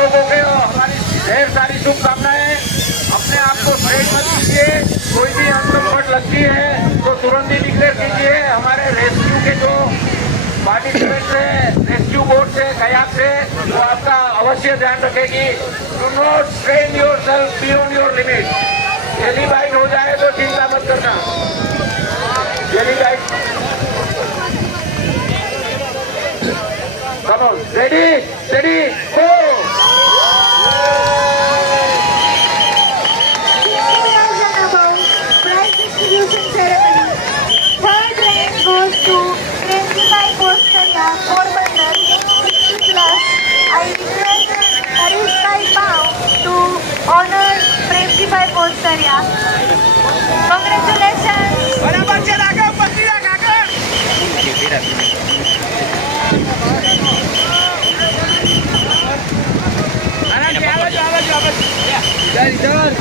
लोगों के हमारी ढेर सारी शुभकामनाएं। अपने आप को स्ट्रेट मत कीजिए, कोई भी अनकम्फर्ट लगती है तो तुरंत ही डिक्लेयर कीजिए। हमारे रेस्क्यू के जो पार्टिसिपेंट है, रेस्क्यू बोट से, कयाक से, वो आपका अवश्य ध्यान रखेगी। Do not strain yourself beyond your limit. Jelly bite हो जाए तो चिंता मत करना। Jelly bite, come on, ready, steady, go. Prize distribution ceremony. Third rank goes to Premjibhai Kostaria, Porbandar, 60 plus. I request Harishbhai Pao to honor Premjibhai Kostaria. Congratulations. બરાબર છે આગળ પકડી રાખ આગળ આરામથી આવે જો ઇધર ઇધર